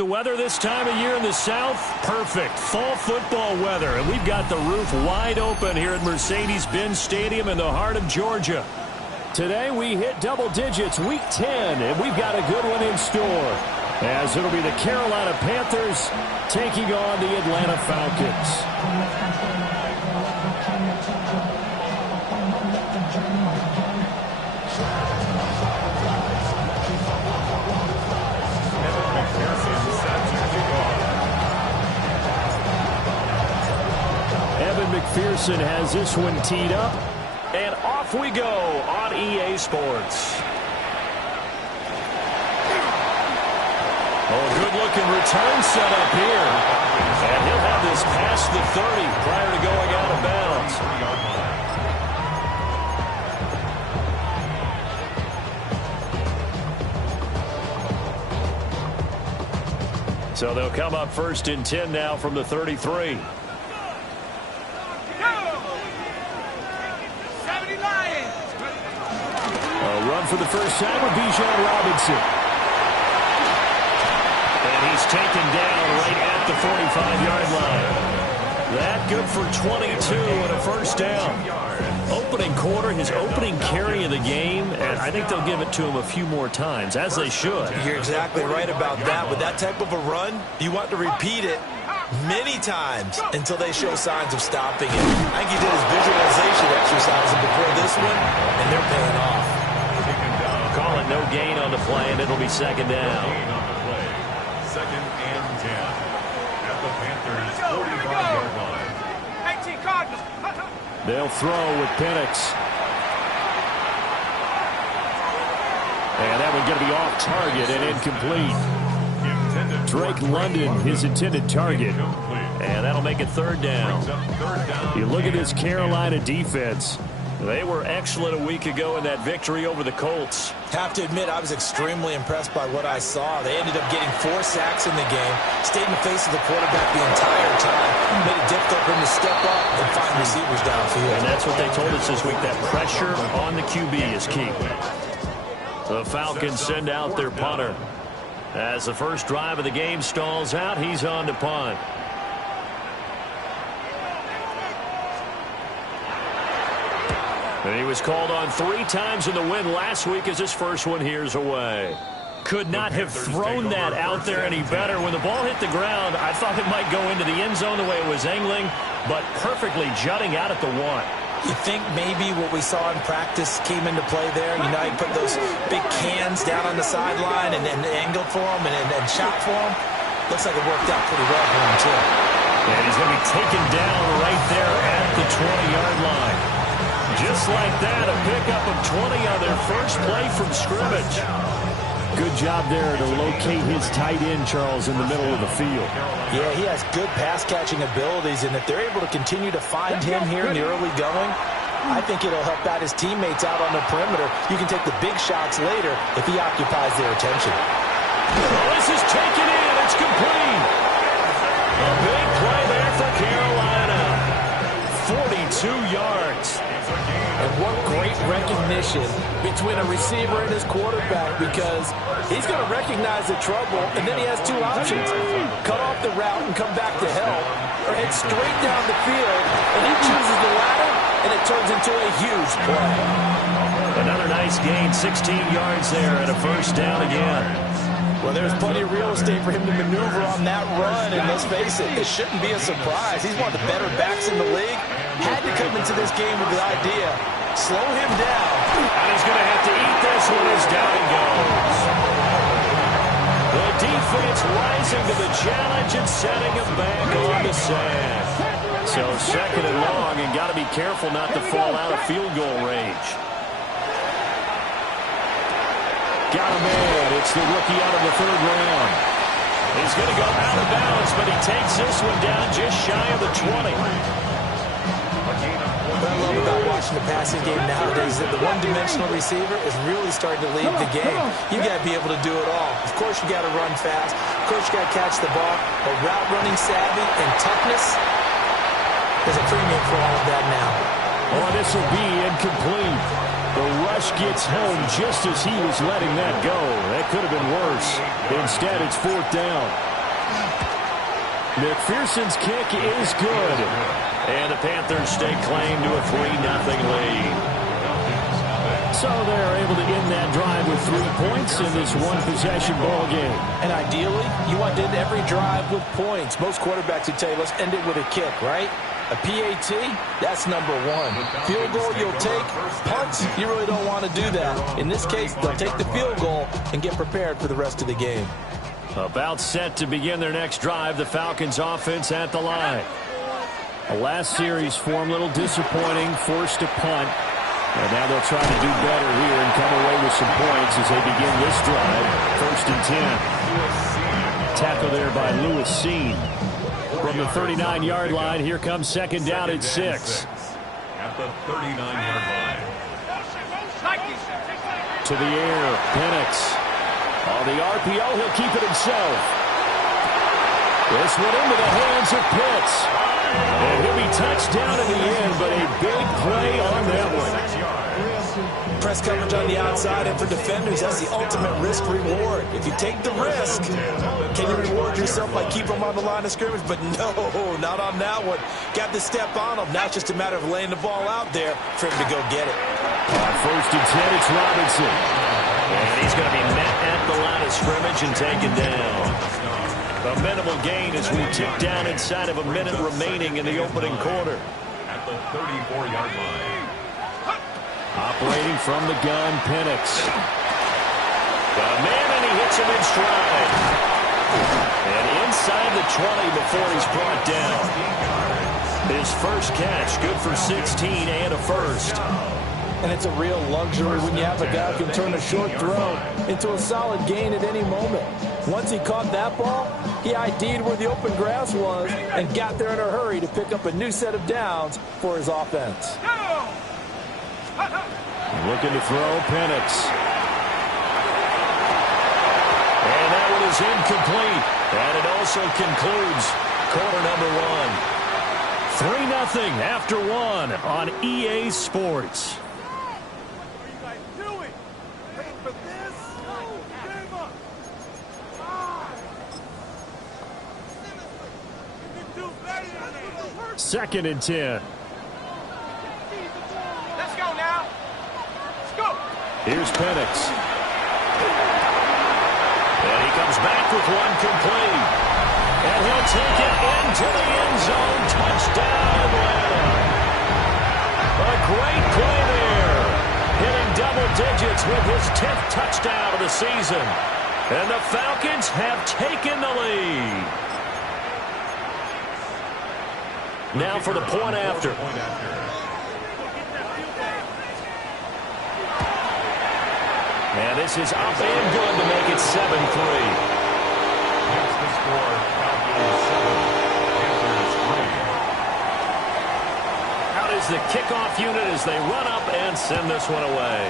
the weather this time of year in the South? Perfect. Fall football weather. And we've got the roof wide open here at Mercedes-Benz Stadium in the heart of Georgia. Today we hit double digits, week 10, and we've got a good one in store, as it'll be the Carolina Panthers taking on the Atlanta Falcons. McPherson has this one teed up, and off we go on EA Sports. Oh, good-looking return set up here. And he'll have this past the 30 prior to going out of bounds. So they'll come up 1st and 10 now from the 33. Run for the first time with Bijan Robinson. And he's taken down right at the 45-yard line. That good for 22 and a first down. Opening quarter, his opening carry of the game, and I think they'll give it to him a few more times, as they should. You're exactly right about that. With that type of a run, you want to repeat it many times until they show signs of stopping it. I think he did his visualization exercise before this one, and they're paying off. Call it no gain on the play, and it'll be second down. Second and 10 at the Panthers' 45-yard line. They'll throw with Penix. And that one going to be off target and incomplete. Drake London, his intended target. And that'll make it third down. You look at this Carolina defense. They were excellent a week ago in that victory over the Colts. Have to admit, I was extremely impressed by what I saw. They ended up getting 4 sacks in the game, stayed in the face of the quarterback the entire time, made it difficult for him to step up and find receivers downfield. And that's what they told us this week, that pressure on the QB is key. The Falcons send out their punter. As the first drive of the game stalls out, he's on to punt. And he was called on 3 times in the win last week as his first one here's away. Could not have thrown that out there any better. When the ball hit the ground, I thought it might go into the end zone the way it was angling, but perfectly jutting out at the 1. You think maybe what we saw in practice came into play there? You know, he put those big cans down on the sideline and angled for him and shot for him. Looks like it worked out pretty well for him, too. And he's going to be taken down right there at the 20-yard line. Just like that, a pickup of 20 on their first play from scrimmage. Good job there to locate his tight end, Charles, in the middle of the field. Yeah, he has good pass-catching abilities, and if they're able to continue to find him here in the early going, I think it'll help out his teammates out on the perimeter. You can take the big shots later if he occupies their attention. Oh, this is taken in. It's complete. A big play there for Carolina. 42 yards. And what great recognition between a receiver and his quarterback, because he's going to recognize the trouble, and then he has 2 options. Cut off the route and come back to help, or head straight down the field, and he chooses the latter, and it turns into a huge play. Another nice gain, 16 yards there, and a first down again. Well, there's plenty of real estate for him to maneuver on that run, and let's face it, it shouldn't be a surprise. He's one of the better backs in the league. Had to come into this game with the idea, slow him down. And he's going to have to eat this one as down he goes. The defense rising to the challenge and setting him back on the sand. So second and long, and got to be careful not to fall out of field goal range. Got a man. It's the rookie out of the 3rd round. He's going to go out of bounds, but he takes this one down just shy of the 20. What I love about watching the passing game nowadays is that the one-dimensional receiver is really starting to lead the game. You got to be able to do it all. Of course, you got to run fast. Of course, you got to catch the ball. But route running savvy and toughness, there's a premium for all of that now. Oh, this will be incomplete. The rush gets home just as he was letting that go. That could have been worse. Instead, it's 4th down. McPherson's kick is good. And the Panthers stake claim to a 3-0 lead. So they're able to end that drive with 3 points in this one-possession ball game. And ideally, you want to end every drive with points. Most quarterbacks would tell you, let's end it with a kick, right? A PAT, that's number 1. Field goal you'll take. Punts, you really don't want to do that. In this case, they'll take the field goal and get prepared for the rest of the game. About set to begin their next drive, the Falcons offense at the line. The last series form a little disappointing, forced to punt. And now they'll try to do better here and come away with some points as they begin this drive. 1st and 10. Tackle there by Lewis Seen. From the 39-yard line, here comes 2nd down at 6. At the 39-yard line. To the air, Penix. On the RPO, he'll keep it himself. This one into the hands of Pitts. And he'll be touched down in the end, but a big play on that one. Press coverage on the outside, and for defenders, that's the ultimate risk-reward. If you take the risk, can you reward yourself by keeping them on the line of scrimmage? But no, not on that one. Got the step on them. Now it's just a matter of laying the ball out there for him to go get it. On 1st and 10, it's Robinson. And he's going to be met at the line of scrimmage and taken down. A minimal gain as we tick down inside of a minute remaining in the opening quarter. At the 34-yard line. Operating from the gun, Penix. Got a man, and he hits him in stride. And inside the 20 before he's brought down. His first catch, good for 16 and a first. And it's a real luxury when you have a guy who can turn a short throw into a solid gain at any moment. Once he caught that ball, he ID'd where the open grass was and got there in a hurry to pick up a new set of downs for his offense. Looking to throw, Penix. And that one is incomplete. And it also concludes quarter number 1. 3-0 after 1 on EA Sports. Second and 10. Let's go now. Let's go. Here's Penix. And he comes back with one complete. And he'll take it into the end zone. Touchdown, Atlanta. A great play there. Hitting double digits with his 10th touchdown of the season. And the Falcons have taken the lead. Now for the point after. And this is up and good to make it 7-3. That's the score. Falcons 7, Panthers 3. Out is the kickoff unit as they run up and send this one away.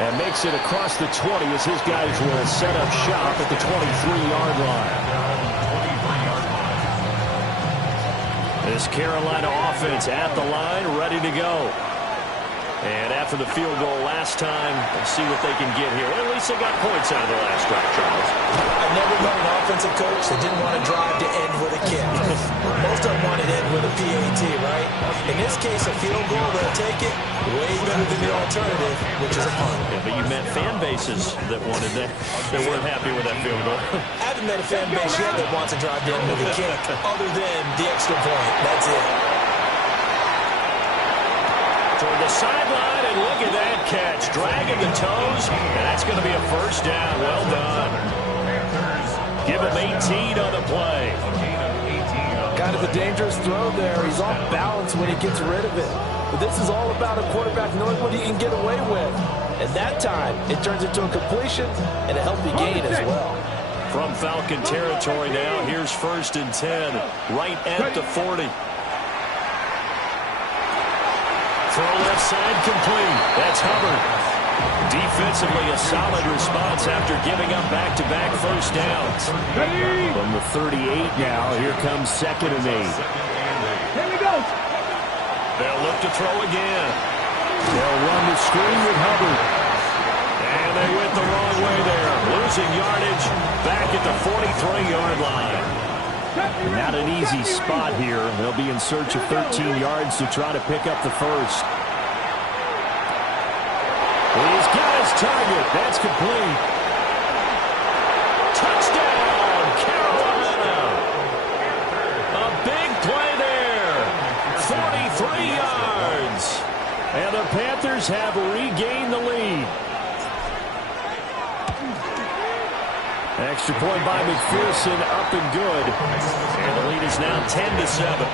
And makes it across the 20 as his guys will set up shop at the 23-yard line. This Carolina offense at the line, ready to go. And after the field goal last time, let's see what they can get here. At least they got points out of the last drive, Charles. I've never known an offensive coach that didn't want to drive to end with a kick. Most of them want to end with a PAT, right? In this case, a field goal, they'll take it way better than the alternative, which is a punt. Yeah, but you met fan bases that wanted that, that weren't happy with that field goal. I haven't met a fan base yet that wants to drive to end with a kick, other than the extra point. That's it. Toward the sideline, and look at that catch. Dragging the toes, and that's going to be a first down. Well done. Give him 18 on the play. Kind of a dangerous throw there. He's off balance when he gets rid of it. But this is all about a quarterback knowing what he can get away with. And that time, it turns into a completion and a healthy gain as well. From Falcon territory now, here's 1st and 10, right at the 40. Throw left side complete. That's Hubbard. Defensively, a solid response after giving up back-to-back first downs. From the 38 now, here comes 2nd and 8. Here we go. They'll look to throw again. They'll run the screen with Hubbard. And they went the wrong way there. Losing yardage back at the 43-yard line. Not an easy spot here. They'll be in search of 13 yards to try to pick up the first. He's got his target. That's complete. Touchdown, Carolina. A big play there. 43 yards. And the Panthers have regained the lead. Extra point by McPherson, up and good. And the lead is now 10-7.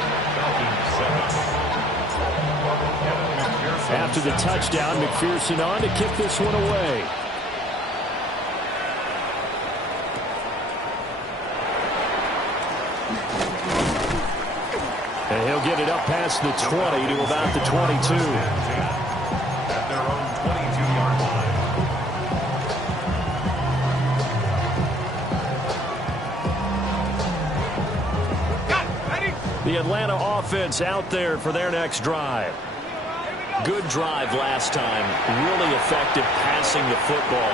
After the touchdown, McPherson on to kick this one away. And he'll get it up past the 20 to about the 22. At their own 22-yard line. The Atlanta offense out there for their next drive. Good drive last time. Really effective passing the football.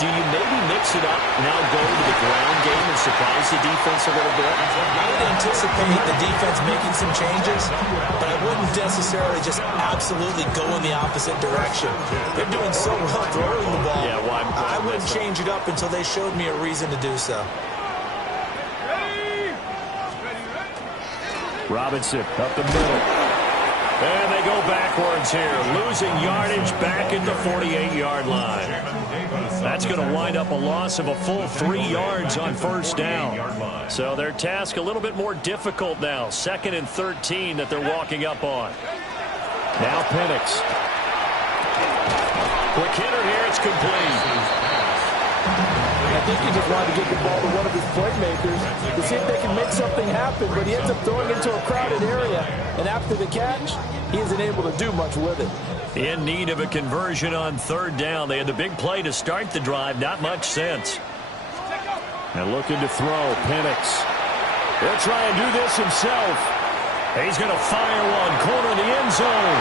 Do you maybe mix it up, now go to the ground game and surprise the defense a little bit? I would anticipate the defense making some changes, but I wouldn't necessarily just absolutely go in the opposite direction. They're doing so well throwing the ball. Yeah, well, I wouldn't change it up until they showed me a reason to do so. Robinson up the middle. And they go backwards here. Losing yardage back at the 48-yard line. That's going to wind up a loss of a full 3 yards on first down. So their task a little bit more difficult now. 2nd and 13 that they're walking up on. Now Penix. Quick hitter here. It's complete. I think he just wanted to get the ball to one of his playmakers to see if they can make something happen, but he ends up throwing into a crowded area, and after the catch, he isn't able to do much with it. In need of a conversion on 3rd down. They had the big play to start the drive. Not much sense. And looking to throw, Penix. He'll try and do this himself. He's going to fire one, corner of the end zone.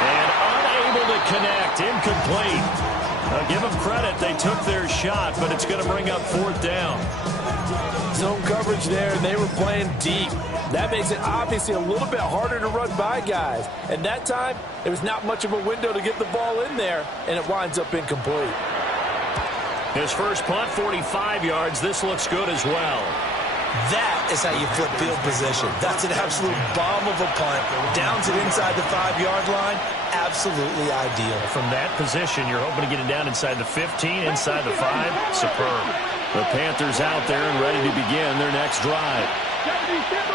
And unable to connect, incomplete. Give them credit, they took their shot, but it's going to bring up 4th down. Zone coverage there, and they were playing deep. That makes it obviously a little bit harder to run by guys. And that time, there was not much of a window to get the ball in there, and it winds up incomplete. His first punt, 45 yards. This looks good as well. That is how you flip field position. That's an absolute bomb of a punt. Downs it inside the 5-yard line. Absolutely ideal. From that position, you're hoping to get it down inside the 15, inside the 5. Superb. The Panthers out there and ready to begin their next drive.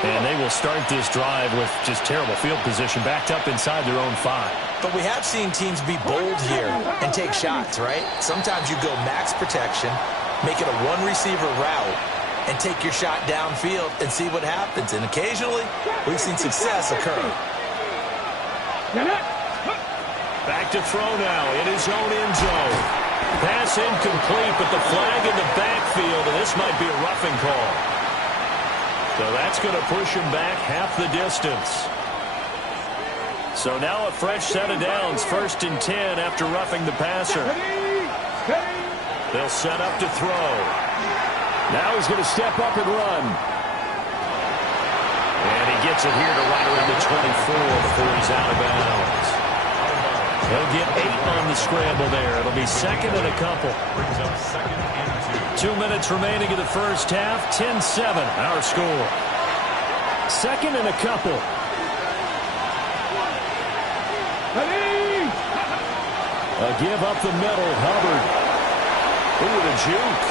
And they will start this drive with just terrible field position, backed up inside their own 5. But we have seen teams be bold here and take shots, right? Sometimes you go max protection, make it a one-receiver route, and take your shot downfield and see what happens. And occasionally, we've seen success occur. Back to throw now in his own end zone. Pass incomplete, but the flag in the backfield, and this might be a roughing call. So that's going to push him back half the distance. So now a fresh set of downs, 1st and 10 after roughing the passer. They'll set up to throw. Now he's going to step up and run. And he gets it here to right around the 24 before he's out of bounds. He'll get 8 on the scramble there. It'll be 2nd and a couple. Brings up 2nd and 2. 2 minutes remaining in the first half. 10-7 our score. 2nd and a couple. A give up the middle. Hubbard. Ooh, the juke.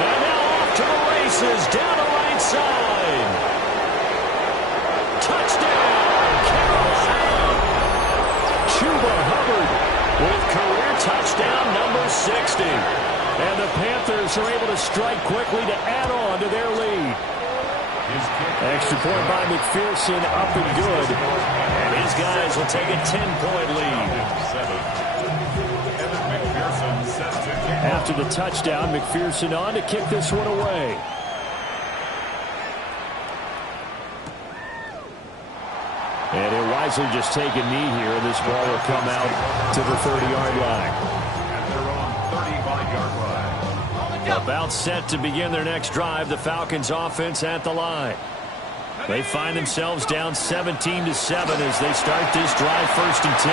And now off to the races. Down the right side. Touchdown, Carolina. Chuba Hubbard with career touchdown number 60. And the Panthers are able to strike quickly to add on to their lead. Extra point by McPherson, up and good. And his guys will take a 10-point lead. After the touchdown, McPherson on to kick this one away. And he'll wisely just take a knee here, and this ball will come out to the 30-yard line. At their own 35-yard line. About set to begin their next drive, the Falcons offense at the line. They find themselves down 17-7 as they start this drive, 1st and 10.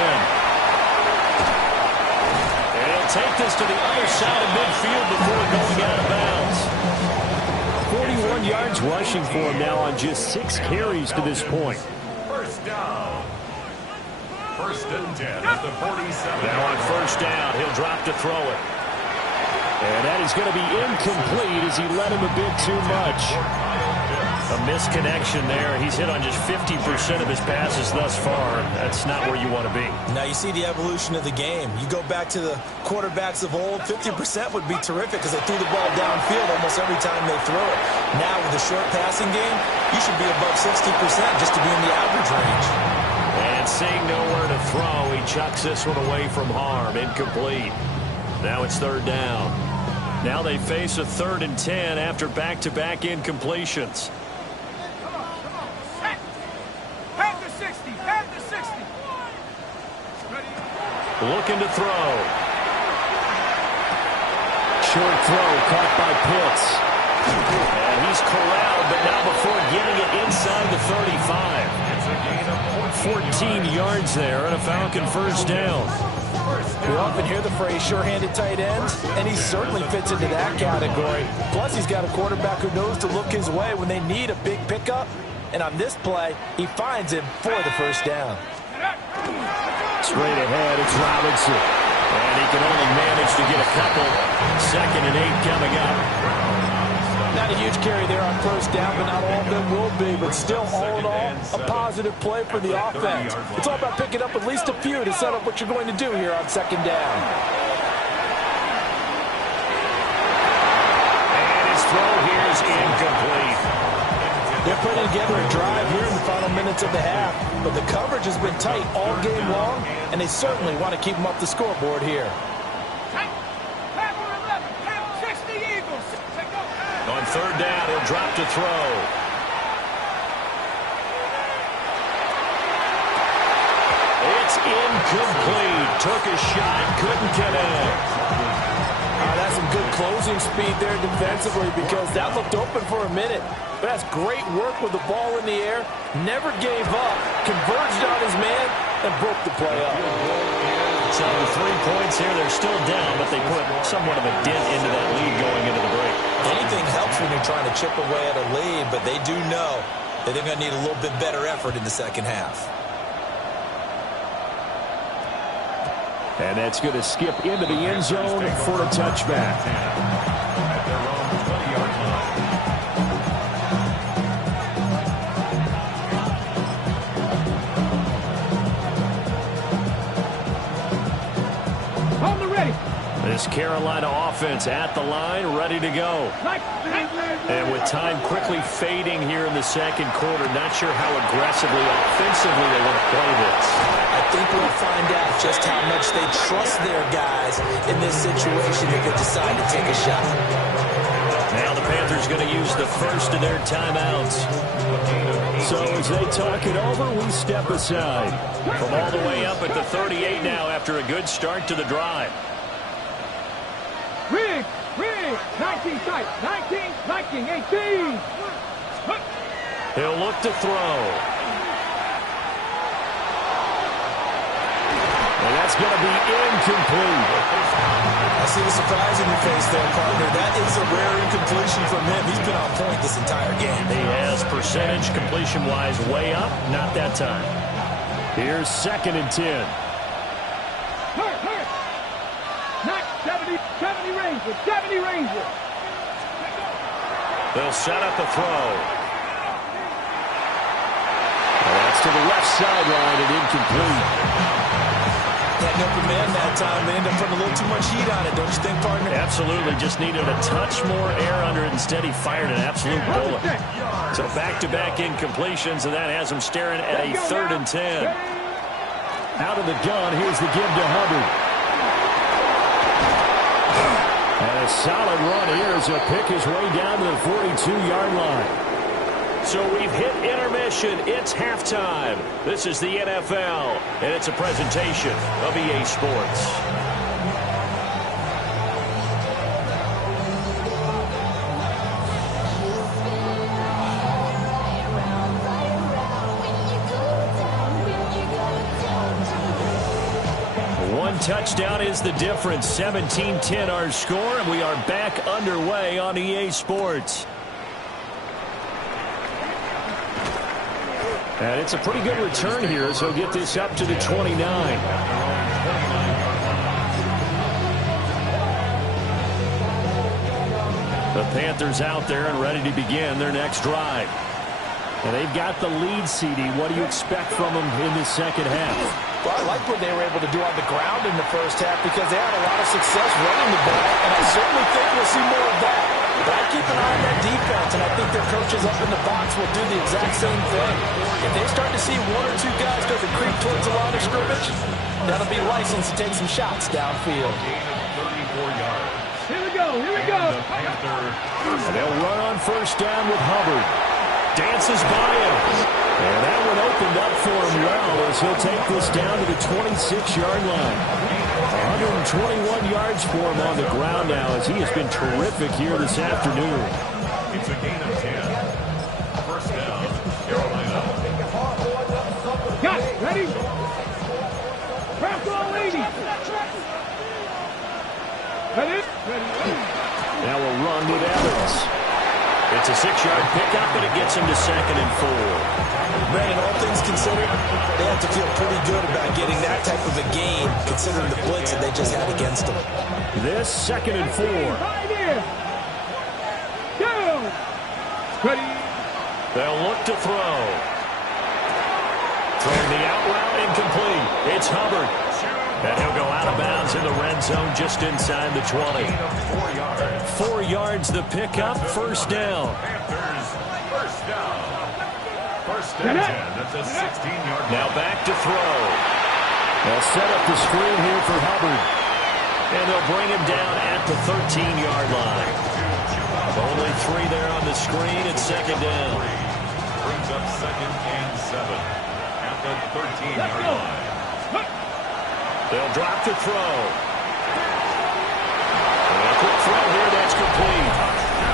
And he'll take this to the other side of midfield before going out of bounds. 41 yards rushing for him now on just 6 carries to this point. First down. 1st and 10 at the 47. Now on 1st down, he'll drop to throw it. And that is going to be incomplete as he led him a bit too much. A misconnection there. He's hit on just 50% of his passes thus far. That's not where you want to be. Now you see the evolution of the game. You go back to the quarterbacks of old, 50% would be terrific because they threw the ball downfield almost every time they throw it. Now with the short passing game, you should be above 60% just to be in the average range. And seeing nowhere to throw, he chucks this one away from harm. Incomplete. Now it's 3rd down. Now they face a 3rd and 10 after back-to-back incompletions. Looking to throw. Short throw caught by Pitts. And he's corralled, but now before getting it inside the 35. 14 yards there and a Falcon 1st down. We often hear the phrase sure-handed tight ends, and he certainly fits into that category. Plus, he's got a quarterback who knows to look his way when they need a big pickup. And on this play, he finds him for the 1st down. Straight ahead, it's Robinson. And he can only manage to get a couple. 2nd and 8 coming up. Not a huge carry there on 1st down, but not all of them will be. But still, all in all, a positive play for the offense. It's all about picking up at least a few to set up what you're going to do here on 2nd down. And his throw here is incomplete. They're putting together a drive here in the final minutes of the half, but the coverage has been tight all game long, and they certainly want to keep them up the scoreboard here. On 3rd down, he'll drop to throw. It's incomplete. Took a shot, couldn't connect. That's some good closing speed there defensively because that looked open for a minute. But that's great work with the ball in the air. Never gave up. Converged on his man and broke the play up. So 3 points here. They're still down, but they put somewhat of a dent into that lead going into the break. Anything helps when you're trying to chip away at a lead, but they do know that they're going to need a little bit better effort in the 2nd half. And that's going to skip into the end zone for a touchback. At their own 20-yard line. On the ready. This Carolina offense at the line, ready to go. And with time quickly fading here in the 2nd quarter, not sure how aggressively, offensively they want to play this. I think we'll find out just how much they trust their guys in this situation if they decide to take a shot. Now the Panthers going to use the first of their timeouts. So as they talk it over, we step aside. From all the way up at the 38 now after a good start to the drive. Rig, 19 tight, 19, 18. He'll look to throw. And that's going to be incomplete. I see the surprise in your face there, partner. That is a rare incompletion from him. He's been on point this entire game. He has percentage completion-wise way up. Not that time. Here's 2nd and 10. Hurt. Not 70 Ranger, 70 Ranger. They'll set up the throw. And that's to the left sideline and incomplete. Had no command that time. They end up putting a little too much heat on it, don't you think, partner? Absolutely. Just needed a touch more air under it. Instead, he fired an absolute bullet. So back-to-back incompletions, and that has him staring at a 3rd and 10. Out of the gun, here's the give to Hubbard. And a solid run here as he'll pick his way down to the 42-yard line. So we've hit intermission. It's halftime. This is the NFL, and it's a presentation of EA Sports. One touchdown is the difference. 17-10 our score, and we are back underway on EA Sports. And it's a pretty good return here, so get this up to the 29. The Panthers out there and ready to begin their next drive. And they've got the lead, CD. What do you expect from them in the second half? Well, I like what they were able to do on the ground in the first half because they had a lot of success running the ball, and I certainly think we'll see more of that. But I keep an eye on that defense, and I think their coaches up in the box will do the exact same thing. If they start to see one or two guys start to creep towards the line of scrimmage, that'll be license to take some shots downfield. Here we go, here we go. And they'll run on first down with Hubbard. Dances by him. And that one opened up for him well as he'll take this down to the 26-yard line. 121 yards for him on the ground now as he has been terrific here this afternoon. It's a gain of 10. First down, Carolina. Got it, ready? Press all 80. Ready? Ready. Now we'll run with Evans. It's a 6-yard pickup, and it gets him to 2nd and 4. Brandon, all things considered, they have to feel pretty good about getting that type of a gain, considering the blitz that they just had against them. This 2nd and 4. Go! Ready? They'll look to throw. Throwing the out route, incomplete. It's Hubbard. And he'll go out of bounds in the red zone just inside the 20. 4 yards. 4 yards the pickup, first down. Panthers, first down. First and 10. That's a 16-yard. Now back to throw. They'll set up the screen here for Hubbard. And they'll bring him down at the 13-yard line. Only 3 there on the screen. It's 2nd down. Brings up 2nd and 7 at the 13-yard line. They'll drop to throw. And a quick throw here, that's complete.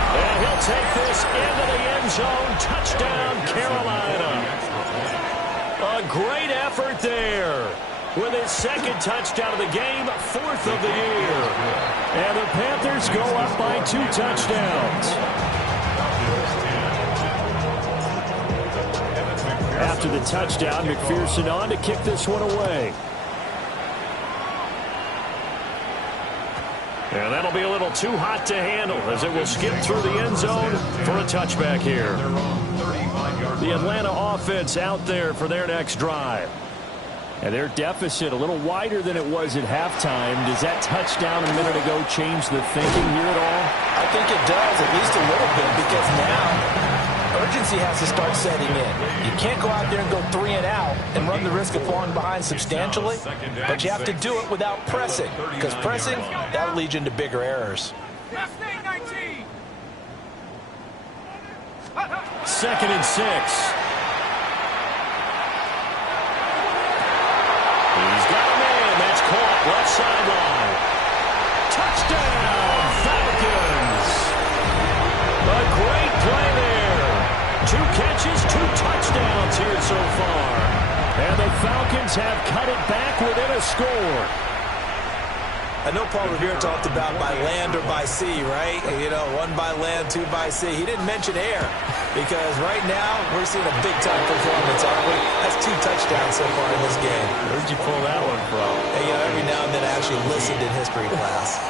And he'll take this into the end zone. Touchdown, Carolina. A great effort there. With his 2nd touchdown of the game, 4th of the year. And the Panthers go up by 2 touchdowns. After the touchdown, McPherson on to kick this one away. And that'll be a little too hot to handle as it will skip through the end zone for a touchback here. The Atlanta offense out there for their next drive. And their deficit a little wider than it was at halftime. Does that touchdown a minute ago change the thinking here at all? I think it does, at least a little bit, because now urgency has to start setting in. You can't go out there and go 3 and out and run the risk of falling behind substantially, but you have to do it without pressing, because pressing, that'll lead you into bigger errors. 2nd and 6. He's got a man. That's caught left sideline. Touchdown, Falcons. A great play there. 2 catches, 2 touchdowns here so far. And the Falcons have cut it back within a score. I know Paul Revere talked about by land or by sea, right? You know, 1 by land, 2 by sea. He didn't mention air because right now we're seeing a big-time performance, aren't we? That's 2 touchdowns so far in this game. Where'd you pull that one from? And, you know, every now and then I actually listened in history class.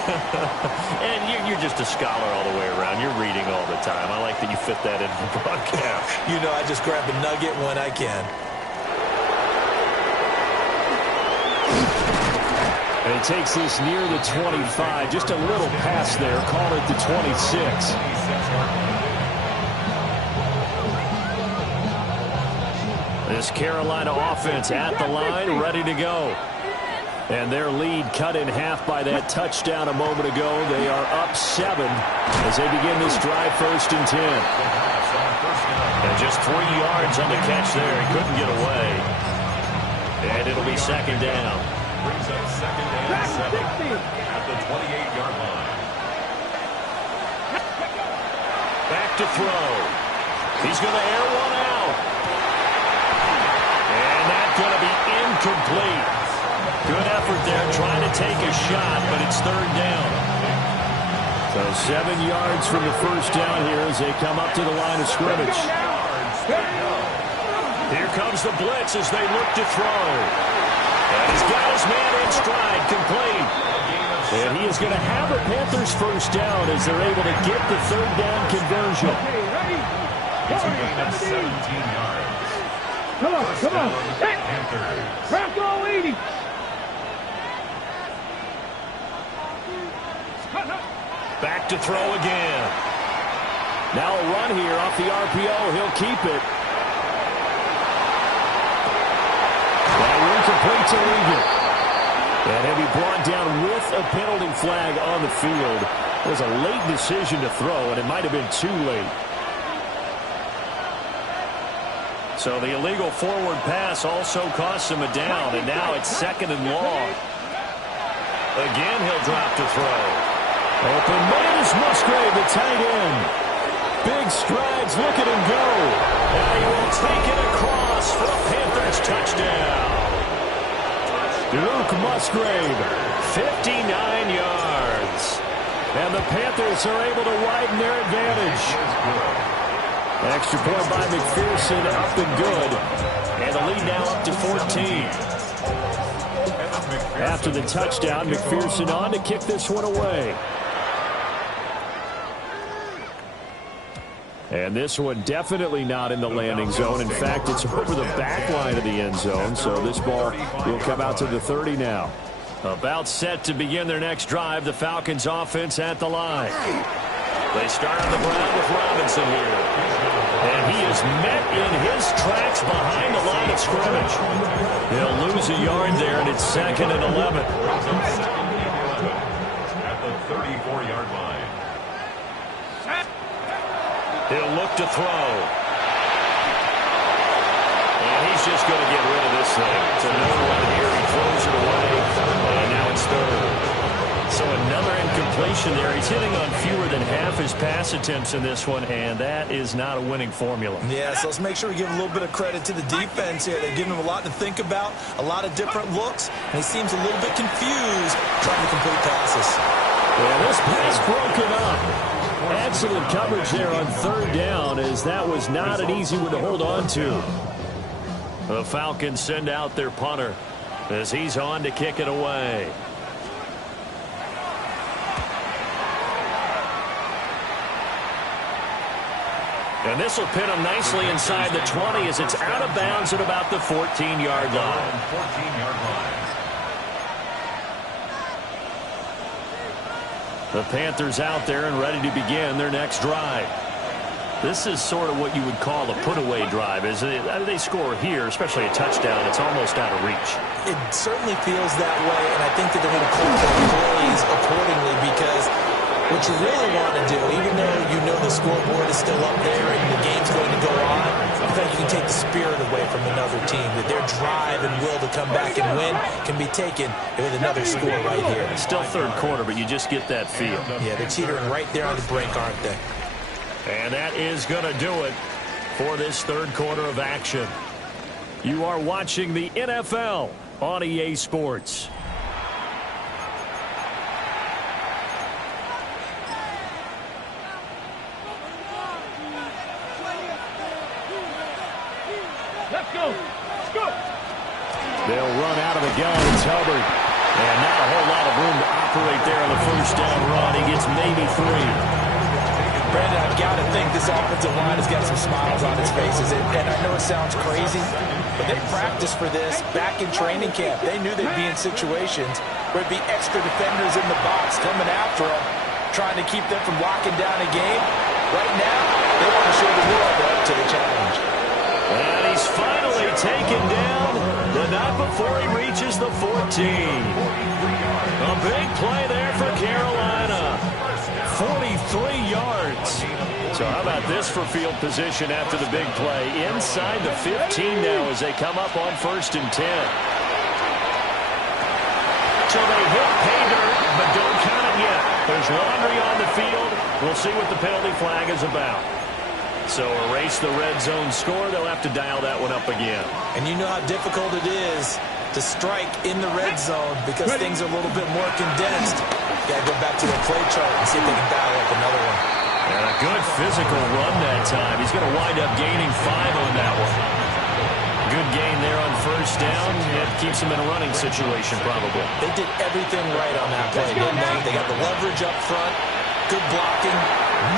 And you're just a scholar all the way around. You're reading all the time. I like that you fit that in the broadcast. You know, I just grab a nugget when I can. And he takes this near the 25. Just a little pass there. Call it the 26. This Carolina offense at the line, ready to go. And their lead cut in half by that touchdown a moment ago. They are up 7 as they begin this drive, 1st and 10. And just 3 yards on the catch there. He couldn't get away. And it'll be second down. Brings up second and 7 at the 28-yard line. Back to throw. He's going to air one out. And that's going to be incomplete. Good effort there trying to take a shot, but it's third down. So 7 yards from the first down here as they come up to the line of scrimmage. Here comes the blitz as they look to throw. And he's got his man in stride, complete. And he is going to have a Panthers first down as they're able to get the third down conversion. It's a gain of 17 yards. Come on, come on. Panthers. Crack all 80. Back to throw again. Now a run here off the RPO. He'll keep it. That incomplete to Regan. And he'll be brought down with a penalty flag on the field. It was a late decision to throw, and it might have been too late. So the illegal forward pass also costs him a down, and now it's second and long. Again, he'll drop to throw. Open man is Musgrave, the tight end. Big strides, look at him go. And he will take it across for a Panthers touchdown. Luke Musgrave, 59 yards. And the Panthers are able to widen their advantage. Extra point by McPherson, up and good. And the lead now up to 14. After the touchdown, McPherson on to kick this one away. And this one definitely not in the landing zone. In fact, it's over the back line of the end zone. So this ball will come out to the 30 now. About set to begin their next drive. The Falcons offense at the line. They start on the ground with Robinson here. And he is met in his tracks behind the line of scrimmage. He'll lose a yard there, and it's second and 11. At the 34-yard line. He'll look to throw. And he's just going to get rid of this thing. It's another one here. He throws it away. And now it's third. So another incompletion there. He's hitting on fewer than half his pass attempts in this one, and that is not a winning formula. Yeah, so let's make sure we give a little bit of credit to the defense here. They're giving him a lot to think about, a lot of different looks, and he seems a little bit confused trying to complete passes. Yeah, this pass broken up. Excellent coverage there on third down, as that was not an easy one to hold on to. The Falcons send out their punter as he's on to kick it away. And this will pin him nicely inside the 20 as it's out of bounds at about the 14-yard line. 14-yard line. The Panthers out there and ready to begin their next drive. This is sort of what you would call a put-away drive. As they score here, especially a touchdown, it's almost out of reach. It certainly feels that way, and I think that they're going to call their plays accordingly, because what you really want to do, even though you know the scoreboard is still up there and the game's going to go on, I think you can take the spirit away from another team, that their drive and will to come back and win can be taken with another score right here. Still third quarter, but you just get that feel. Yeah, they're teetering right there on the brink, aren't they? And that is going to do it for this third quarter of action. You are watching the NFL on EA Sports. Let's go. Let's go. They'll run out of the gun. It's Hubbard. And not a whole lot of room to operate there on the first down run. He gets maybe 3. Brandon, I've got to think this offensive line has got some smiles on its faces. And I know it sounds crazy, but they practiced for this back in training camp. They knew they'd be in situations where it'd be extra defenders in the box coming after them, trying to keep them from locking down a game. Right now, they want to show the world they're up to the challenge. And he's finally taken down, but not before he reaches the 14. A big play there for Carolina. 43 yards. So how about this for field position after the big play? Inside the 15 now as they come up on 1st and 10. So they hit pay dirt, but don't count it yet. There's laundry on the field. We'll see what the penalty flag is about. So erase the red zone score. They'll have to dial that one up again. And you know how difficult it is to strike in the red zone because things are a little bit more condensed. Got to go back to their play chart and see if they can dial up another one. And a good physical run that time. He's going to wind up gaining 5 on that one. Good gain there on 1st down. It keeps him in a running situation probably. They did everything right on that play, didn't they? They got the leverage up front, good blocking,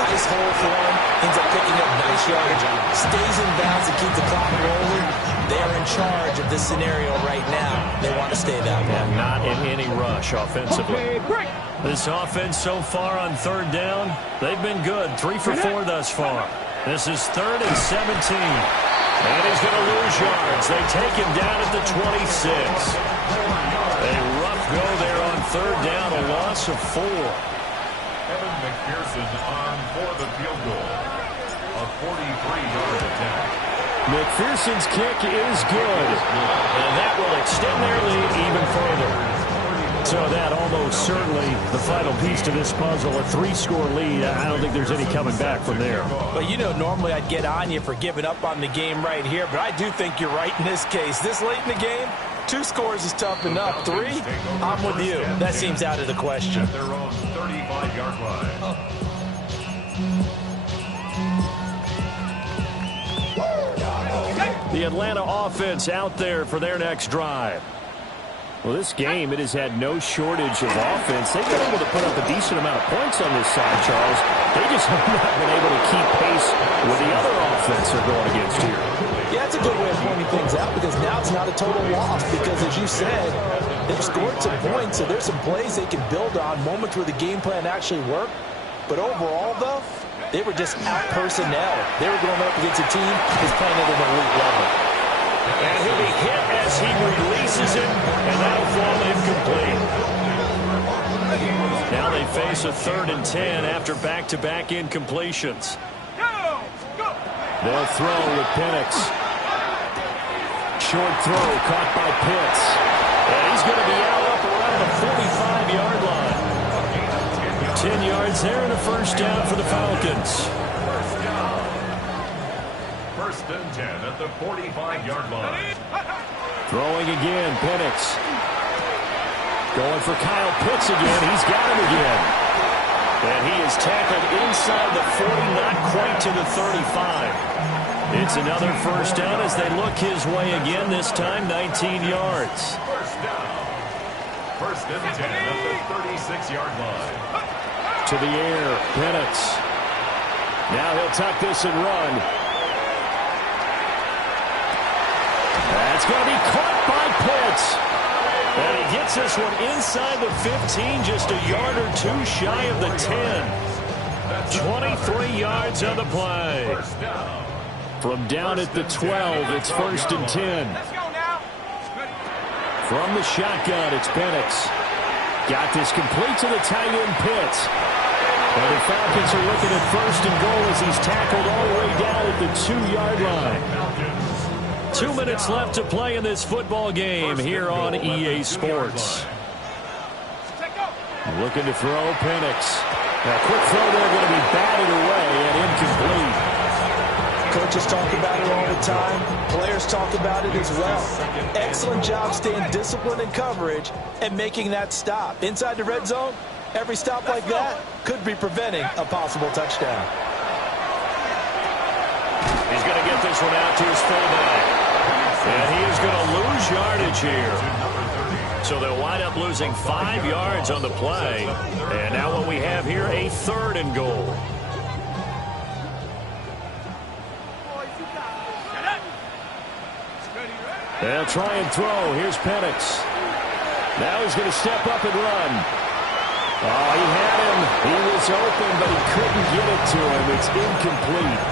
nice hole for him, ends up picking up nice yardage, stays in bounds to keep the clock rolling. They're in charge of this scenario right now. They want to stay that way. And not in any rush offensively. This offense so far on 3rd down, they've been good. 3 for 4 thus far. This is 3rd and 17. And he's going to lose yards. They take him down at the 26. A rough go there on 3rd down, a loss of 4. Evan McPherson on for the field goal. A 43-yard attempt. McPherson's kick is good. And that will extend their lead even further. So that almost certainly the final piece to this puzzle, a 3-score lead. I don't think there's any coming back from there. But you know, normally I'd get on you for giving up on the game right here, but I do think you're right in this case. This late in the game, 2 scores is tough enough. 3, I'm with you. That seems out of the question. At their own 35-yard line. The Atlanta offense out there for their next drive. Well, this game, it has had no shortage of offense. They've been able to put up a decent amount of points on this side, Charles. They just have not been able to keep pace with the other offense they're going against here. Yeah, it's a good way of pointing things out because now it's not a total loss because, as you said, they've scored some points, so there's some plays they can build on, moments where the game plan actually worked. But overall, though, they were just out-personnel. They were going up against a team that's playing at an elite level. And he'll be hit as he releases it, and that'll fall incomplete. Now they face a 3rd and 10 after back-to-back incompletions. They'll throw with Penix. Short throw caught by Pitts. And he's going to be out up around the 45-yard line. 10 yards there and a 1st down for the Falcons. 1st and 10 at the 45-yard line. Throwing again, Penix. Going for Kyle Pitts again. He's got him again. And he is tackled inside the 40, not quite to the 35. It's another 1st down as they look his way again, this time 19 yards. 1st down. 1st and 10 at the 36-yard line. To the air, Penix. Now he'll tuck this and run. That's going to be caught by Pitts. And he gets this one inside the 15, just a yard or 2 shy of the 10. 23 yards on the play. From down at the 12, it's 1st and 10. From the shotgun, it's Penix. Got this complete to the tight end, Pitts. And the Falcons are looking at 1st and goal as he's tackled all the way down at the 2-yard line. 2 minutes left to play in this football game here on EA Sports. Looking to throw, Penix. A quick throw there, going to be batted away and incomplete. Coaches talk about it all the time. Players talk about it as well. Excellent job staying disciplined in coverage and making that stop. Inside the red zone, every stop like that could be preventing a possible touchdown. He's going to get this one out to his fullback. And he is going to lose yardage here. So they'll wind up losing 5 yards on the play. And now what we have here, a 3rd and goal. They'll try and throw. Here's Penix. Now he's going to step up and run. Oh, he had him. He was open, but he couldn't get it to him. It's incomplete.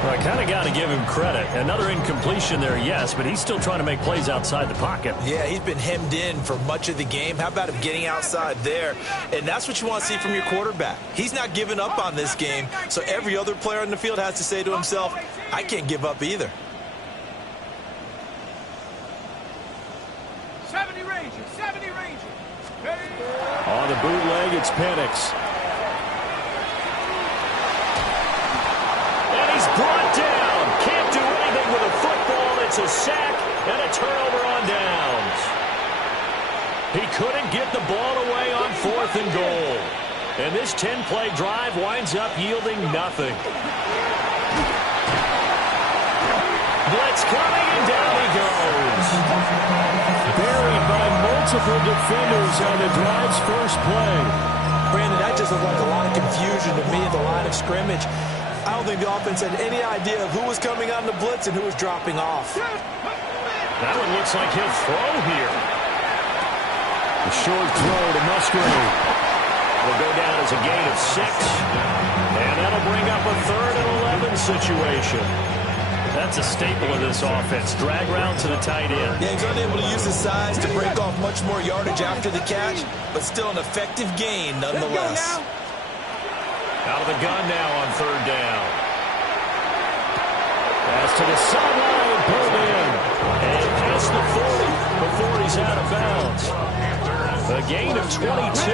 Well, I kind of got to give him credit. Another incompletion there, yes, but he's still trying to make plays outside the pocket. Yeah, he's been hemmed in for much of the game. How about him getting outside there? And that's what you want to see from your quarterback. He's not giving up on this game, so every other player on the field has to say to himself, I can't give up either. 70 Ranger, 70 Ranger. On the bootleg, it's Penix. And he's brought down. Can't do anything with a football. It's a sack and a turnover on downs. He couldn't get the ball away on 4th and goal. And this 10-play drive winds up yielding nothing. Blitz coming, and down he goes. Buried by multiple defenders on the drive's first play. Brandon, that just looked like a lot of confusion to me at the line of scrimmage. I don't think the offense had any idea of who was coming on the blitz and who was dropping off. That one looks like he'll throw here. A short throw to Musgrave. Will go down as a gain of 6. And that'll bring up a 3rd and 11 situation. That's a staple of this offense. Drag route to the tight end. Yeah, he's unable to use his size to break off much more yardage after the catch, but still an effective gain nonetheless. Out of the gun now on 3rd down. Pass to the sideline, pulled in. And past the 40 before he's out of bounds. A gain of 22.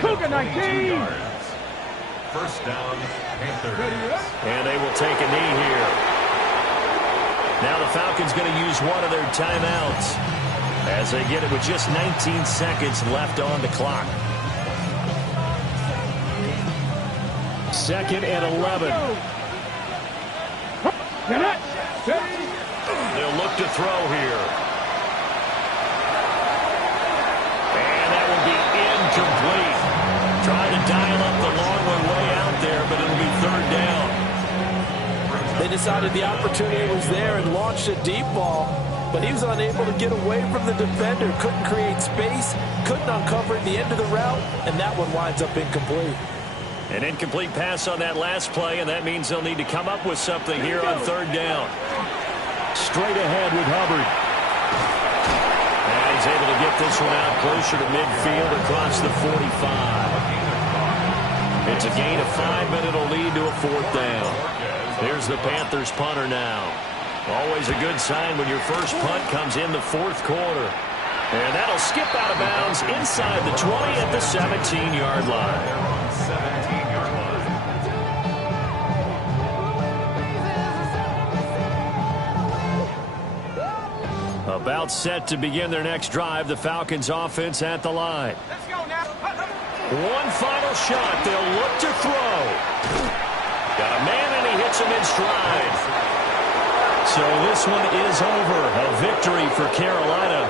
Cougar 19. First down, Panthers. And they will take a knee here. Now the Falcons going to use one of their timeouts as they get it with just 19 seconds left on the clock. 2nd and 11. They'll look to throw here. And that will be incomplete. Trying to dial up the long way out there, but it'll be 3rd down. They decided the opportunity was there and launched a deep ball, but he was unable to get away from the defender, couldn't create space, couldn't uncover at the end of the route, and that one winds up incomplete. An incomplete pass on that last play, and that means they'll need to come up with something here on 3rd down. Straight ahead with Hubbard. And he's able to get this one out closer to midfield across the 45. It's a gain of 5, but it'll lead to a 4th down. Here's the Panthers punter now. Always a good sign when your first punt comes in the 4th quarter. And that'll skip out of bounds inside the 20 at the 17-yard line. 17-yard line. About set to begin their next drive, the Falcons offense at the line. Let's go now. One final shot. They'll look to throw. Got a man, and he hits him in stride. So this one is over. A victory for Carolina.